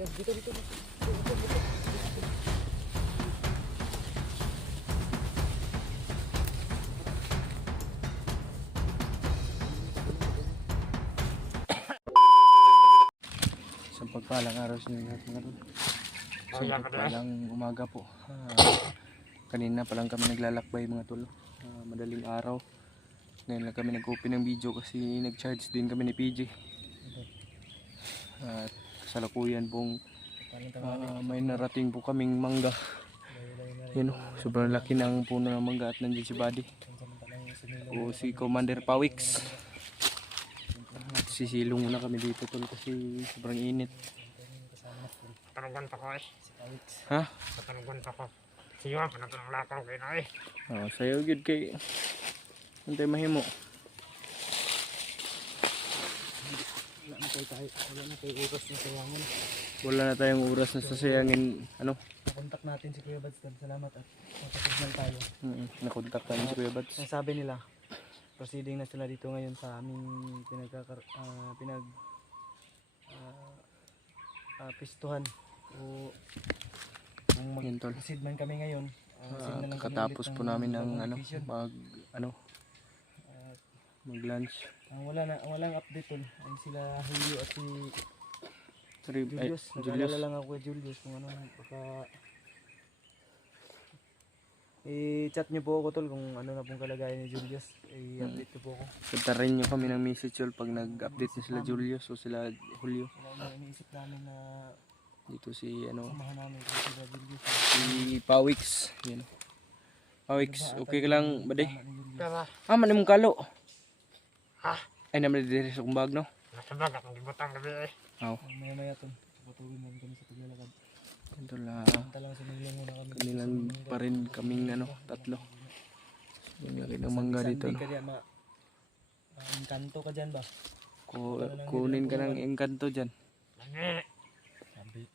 Dito, dito. Isang pagpalang araw sa inyo lahat mga tol. Isang pagpalang umaga po. Kanina pa lang kami naglalakbay mga tol. Madaling araw. Ngayon lang kami nag-open ng video kasi nag-charge din kami ni PJ. At kasalukuyan pong may narating po kaming mangga. Yan o, sobrang laki ng puno ng mangga at nandiyan si Buddy o si Commander Pawix. At sisilong muna kami dito tol kasi sobrang init. Patanugan pa ko eh. Ha? Patanugan pa ko. Siya, panatunang lakaw kayo na eh. Sayo good kay antay mahimo. Wala na tayo oras na sayangin. Wala na tayong oras na sasayangin. Ano? Nakontak natin si Kuya Bads. Salamat at nakasignal tayo. Nakontak tayo si Kuya Bads. Ang sabi nila, proceeding na sila dito ngayon sa aming pistuhan. O kung mag-proceed man kami ngayon, kakatapos po namin ng mag-lunch. Walang update tol. Ay sila Julio at si Julius. Nag-alala lang ako kay Julius kung ano baka i-chat niyo po ako tol kung ano na pong kalagayan ni Julius. I-update niyo po ako. Puntarin niyo kami ng message tol pag nag-update na sila Julius o sila Julio. Iniisip namin na dito si samahan namin sila Julius. Si Pawix. Yan. Pawix, okay ka lang ba day? Man mong kalo. Ha? Ay naman diri sa kumbag no? Nasabag akong gibutang gabi eh. Maya tol. Patuloy namin kami sa paglalakad. Ito lang sinilang muna kami. Kanilang pa rin kaming tatlo. Yung laki ng mangga dito. Engkanto ka dyan ba? Kunin ka ng engkanto dyan.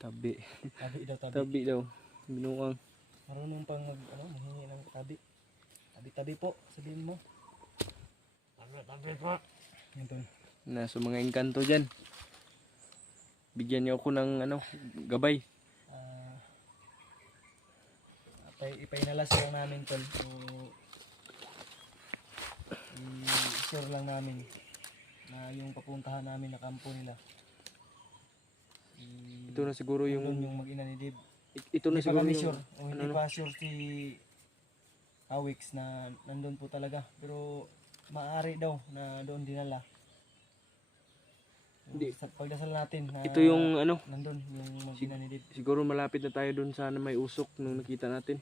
Tabi daw. Binuang. Marunong pang mahingi ng tabi. Tabi po, sabihin mo. Tabi po. Nasa mga engkanto dyan. Bigyan niyo ako ng gabay. Ipainalas lang namin tol. I-share lang namin na yung papuntahan namin na kampo nila. Ito na siguro yung mag-ina ni Dave. Ito na siguro yung hindi pa sure si Awix na nandun po talaga. Pero maaari daw na doon dinala. Sa pagdasal natin na ito yung nandun yung mag-ina ni Dave. Siguro malapit na tayo doon sana may usok nung nakita natin.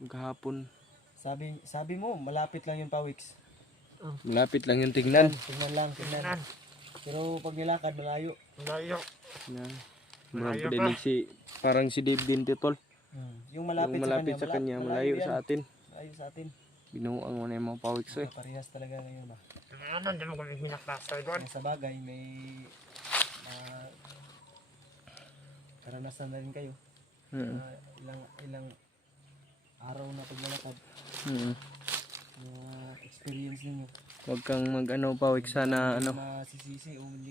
Kahapon. Sabi mo malapit lang yung Pawix. Malapit lang yung tingnan. Tingnan. Pero pag nilakad malayo. Malayo pa. Parang si Dave din tol. Yung malapit sa kanya malayo sa atin. Binuang mo na yung mga Pawix eh. Parehas talaga ngayon ba? Hindi mo kami minaklasay doon. Sa bagay may karanasan na rin kayo. Ilang araw na paglalakad. Experience ninyo. Huwag kang Pawix sana masisisi o hindi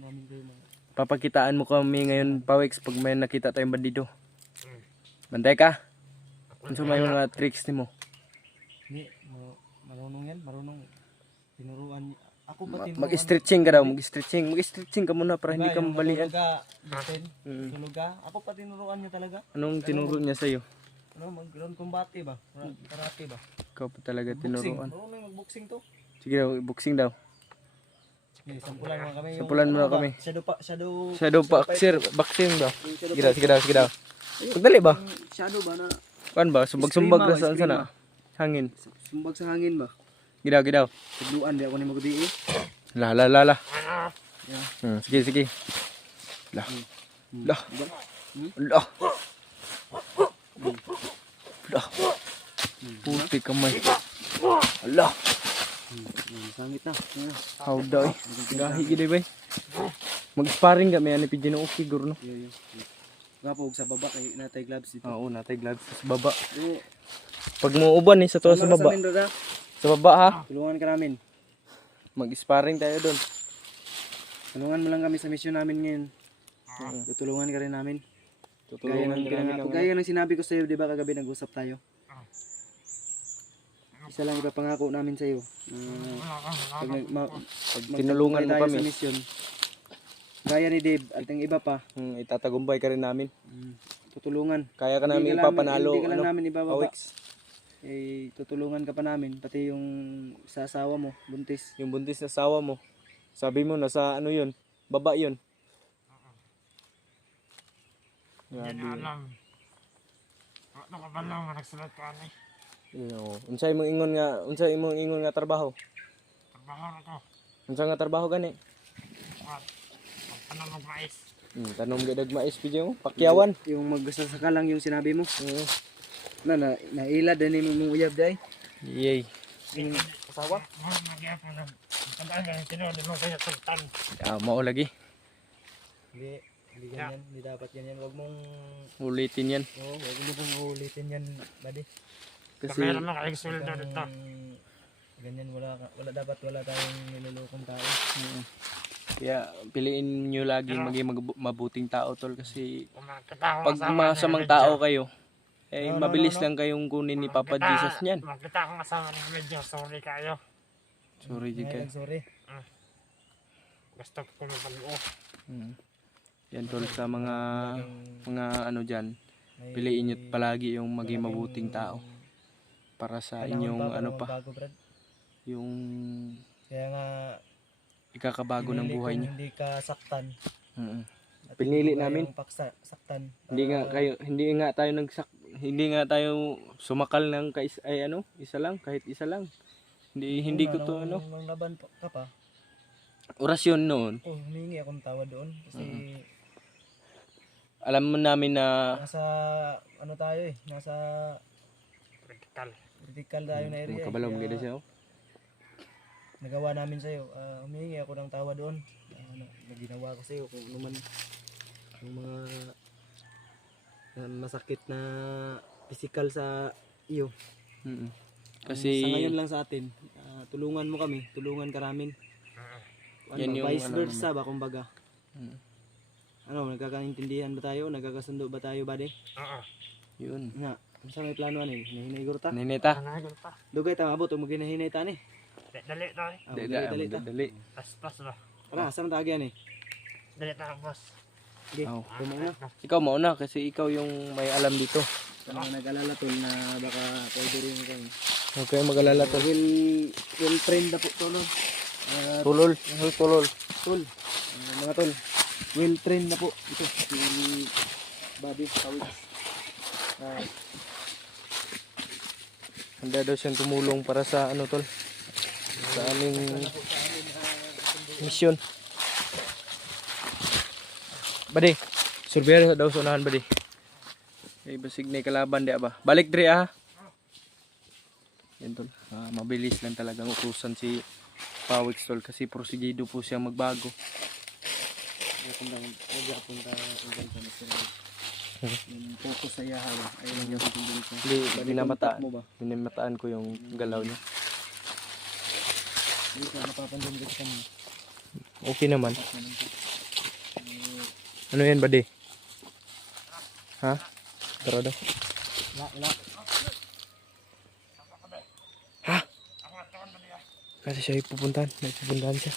namin kayo papakitaan mo kami ngayon Pawix pag may nakita tayong bandido. Bantay ka? Ano may mga tricks ni mo? Hindi, marunong yan, tinuruan. Ako ba tinuruan? Mag-stretching ka daw, mag-stretching ka muna para hindi ka mabalian. Tulog ka? Ako pa tinuruan niya talaga. Anong tinuro niya sa'yo? Mag-ground combate ba? Karate ba? Ikaw pa talaga tinuruan. Marunong mag-boxing to. Sige daw, boxing daw. Sige, sampulan mo na kami. Shadow boxing daw. Sige daw. Pagdali ba? Shadow ba na? Kuan ba? Sumbag na saan sana? Hangin. Sumbag sa hangin ba? Gidaw. Tugluan di ako ni magdi eh. La. Sige. La. Puti kamay. Allah. Sangit na. How daw. Gahi gid bay. Mag-sparring kami ani pidyo no okay guro no. Gapog sa baba kay natay gloves dito. Oo, natay gloves sa baba. Pag muuban sa to sa baba. Sa baba ha. Tulungan ka namin. Mag-sparring tayo doon. Tulungan mo lang kami sa mission namin ngayon. Tutulungan ka rin namin. Tutulungan ka namin ng Gaya ng sinabi ko sa'yo, di ba kagabi nag-usap tayo? Isa lang ipapangako namin sa'yo. pag tinulungan mo tayo kami. sa misyon. Gaya ni Dave at ang iba pa. Itatagumpay ka rin namin. Tutulungan. Kaya ka namin ipapanalo. Hindi ka lang namin ibababa. Pawiks. Tutulungan ka pa namin. Pati yung sa asawa mo, buntis. Yung buntis na asawa mo. Sabi mo nasa ano yun? Baba yun. Hindi na alam. Ano ka ba lang, nagsulat ka ni? Unsay mong ingon nga trabaho? Trabaho na to. Unsa nga trabaho gani? At magtanong ng mais. Tanom gadag mais pidyo mo, pakyawan. Yung magsasaka lang yung sinabi mo. Nailad din mo uyab day. Yay. Yung asawa. Magyapon na. Ang tinulong mo kaya sultan. Mao lagi. Hindi ganyan, hindi dapat ganyan. Wag mong Ulitin yan. wag mo pong ulitin yan, buddy. Kasi meron na kayo sultan dito. Ganyan wala tayong nilulukong tao. Kaya piliin nyo lagi maging mabuting tao tol kasi Pag pag masamang tao kayo mabilis lang kayong kunin ni Papa Jesus niyan. Magkita akong asawa ng medyo. Sorry kayo. Sorry jika. Sorry. Gusto ko mag-o. Yan tol sa mga ano diyan. Piliin nyo palagi yung maging mabuting tao para sa inyong ano pa yung kaya nga ikakabago ng buhay niyo. Hindi ka saktan. Pinili namin. Saktan. Hindi nga tayo sumakal ng isa lang kahit isa lang. Hindi ko to nang laban ka pa. Orasyon noon. Humingi akong tawad doon kasi alam mo namin na nasa nasa critical tayo na area. Kabalaw mo ganda siya. Nagawa namin sa'yo. Humingi ako ng tawa doon. Ginawa ko sa'yo kung ano man yung mga masakit na physical sa iyo. Kasi sa ngayon lang sa atin, tulungan mo kami, tulungan ka namin. Yan yung vice versa ba kumbaga? Nagkakaintindihan ba tayo? Nagkakasundo ba tayo, buddy? yun. Nga, sa may plano ani? Hinahinay ta? Ninita. Dugay ta abot ug maginahinay ta ni. Dali tayo. Dali. Pas ba? Tara, saan ta agyan ni? Dali tayo, boss. Sige, na. Ikaw mauna kasi ikaw yung may alam dito. Nag-alala tol na baka pwede rin kayo. Okay, mag-alala tol. Well trained na po tol. Tulol. Tol. Mga tol. Well trained na po ito si Bobby Pawiks. Handa daw siyang tumulong para sa ano tol. Sa aming mission. Badi, surveyor daw sa unahan badi. Ay basig na kalaban di ba? Balik dre Yan tol. Mabilis lang talagang utusan si Pawiks tol kasi prosigido po siyang magbago. Yung focus sa iyahan ay lang yung tindin ko. Binamataan ko yung galaw niya. Hindi ka napapansin ko sa kanya. Okay naman. Ano yan badi? Ha? Tara daw. Wala. Ha? Kasi siya ipupuntahan. May pupuntahan siya.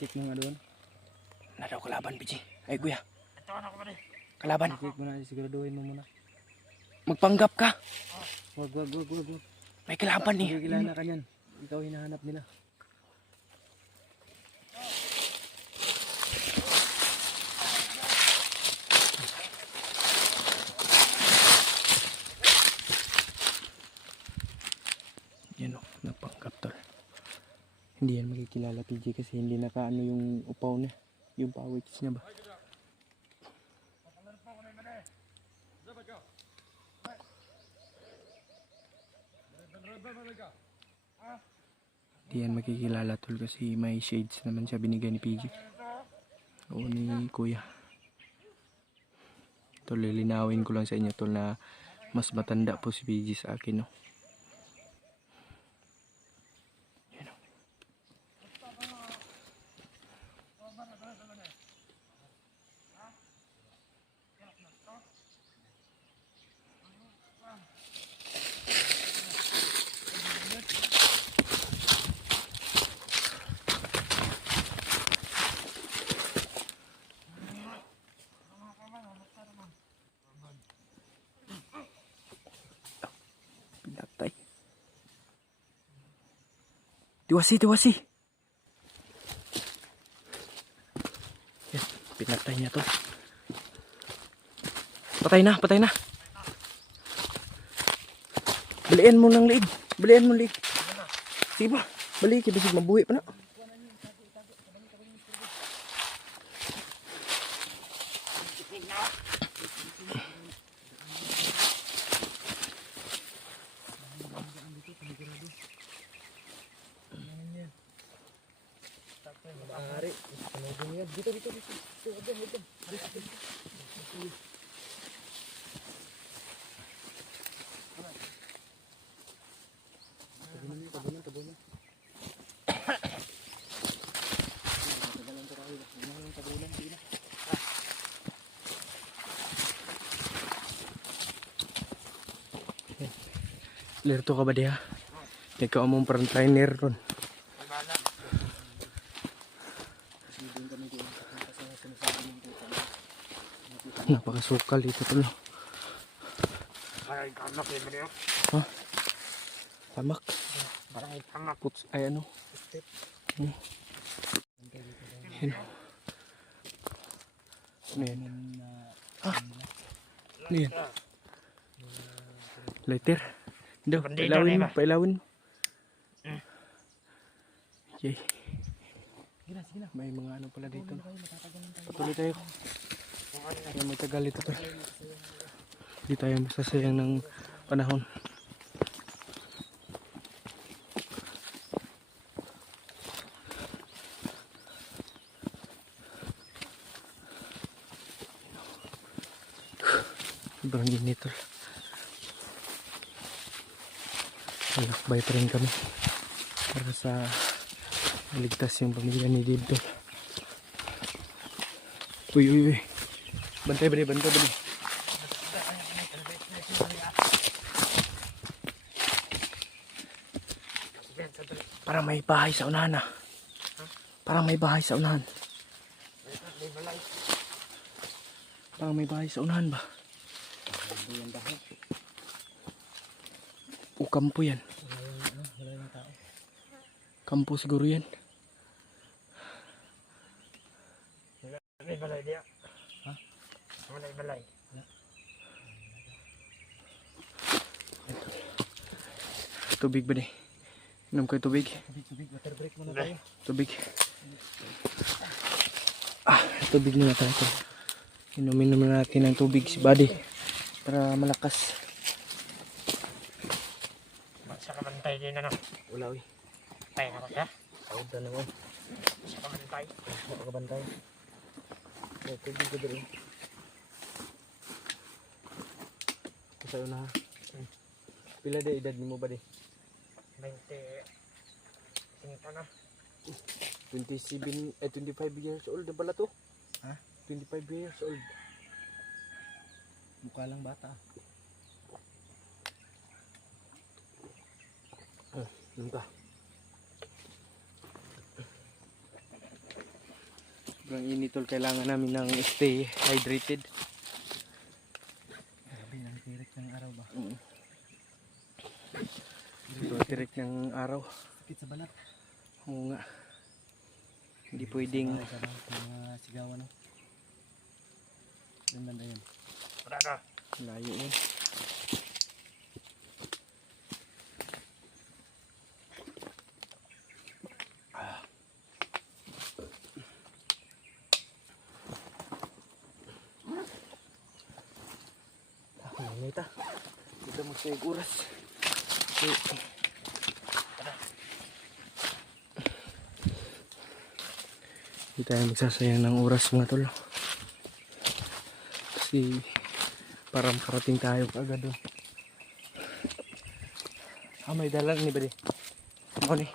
Check mo nga doon. Na daw kalaban, Biji. Ay, kuya. Ito na ko ba Kalaban. Check mo na, siguraduhin mo muna. Magpanggap ka. Wag. May kalaban eh. Kilala ka niyan. Ikaw hinahanap nila. Yan o, nagpanggap tol. Hindi yan makikilala PJ kasi hindi nakaano yung upaw niya. Yung Pawiks niya ba? Hindi yan makikilala tol kasi may shades naman siya binigay ni PJ. O ni kuya. Tol, lilinawin ko lang sa inyo tol na mas matanda po si PJ sa akin no. Tiwasi, tiwasi. Yes, pinatay niya to. Patay na, patay na. Balian mo ng liig. Balian mo ng liig. Sige ba? Balik, ibig mabuhi pa na. Ari, dito, dito, dito. Tabunan. Lerto ka ba diha? Ikaw among parang trainer ron. Napakasukal dito tol. Parang tamak eh, bro. Ha? Tamak. Parang tamak. Puts, ay ano? Yan. Ano yan? Ano yan? Lighter? Hindi, Bandito pailawin na mo, iba. pailawin mo. Okay. Sige na. May mga ano pala dito. Patuloy tayo. Kaya matagal ito to. Hindi tayo masasayang ng panahon. Sobrang init tol. Lakbay pa rin kami para sa maligtas yung pamilya ni Dib tol. Uy. Bantay ba ni? Parang may bahay sa unahan ah. Parang may bahay sa unahan. Parang may bahay sa unahan ba? O kampo yan. Wala yung tao. Kampo siguro yan. May balay diya. Ha? Balay. Tubig ba ni? Inom kayo tubig? Tubig. Water break muna tayo. Tubig. Tubig muna tayo. Inumin naman natin ng tubig si Buddy para malakas. Sa kabantay din ano. Wala uy. Tayo na ko siya. Tawag na naman. Sa kabantay. Makakabantay. Tubig ko dito. Sa'yo na ha. Pila de edad mo ba de? 20. Na. 25 years old na pala to. Ha? 25 years old. Mukha lang bata. Ano ka? Sobrang init tol, kailangan namin ng stay hydrated. Grabe, nang tirik ng araw ba? Sobrang tirik ng araw. Sakit sa balat. Oo nga. Hindi pwedeng Mga sigawan no? Yung banda yun. Wala na. layo yun. Nangita. Dito mo sa oras. Okay. Hindi tayo magsasayang ng oras mga tol. Kasi para makarating tayo agad doon. May dalang ni ba di? Ano ni?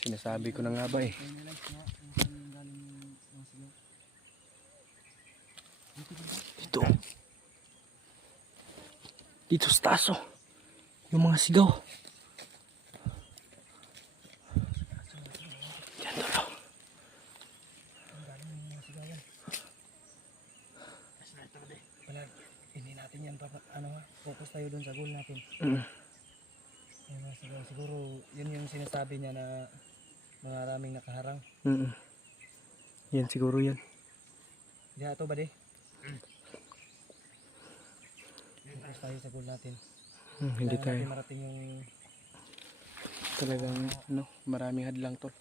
Sinasabi ko na nga ba eh. Dito. Dito sa taso. Yung mga sigaw. Yan tolo. Wala, hindi natin yan pa, ano nga. focus tayo doon sa goal natin. Mm. Siguro yun yung sinasabi niya na maraming nakaharang. Mm. Yan siguro yan. Di ato ba di? Focus tayo sa goal natin. Hindi Kailangan tayo. natin marating yung Talagang ano, maraming hadlang tol.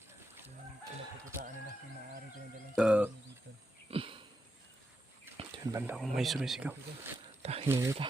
pinagpuputaan nila yung maaari pinadalang dito. Diyan banda kung may sumisigaw. Ta, hinili ta.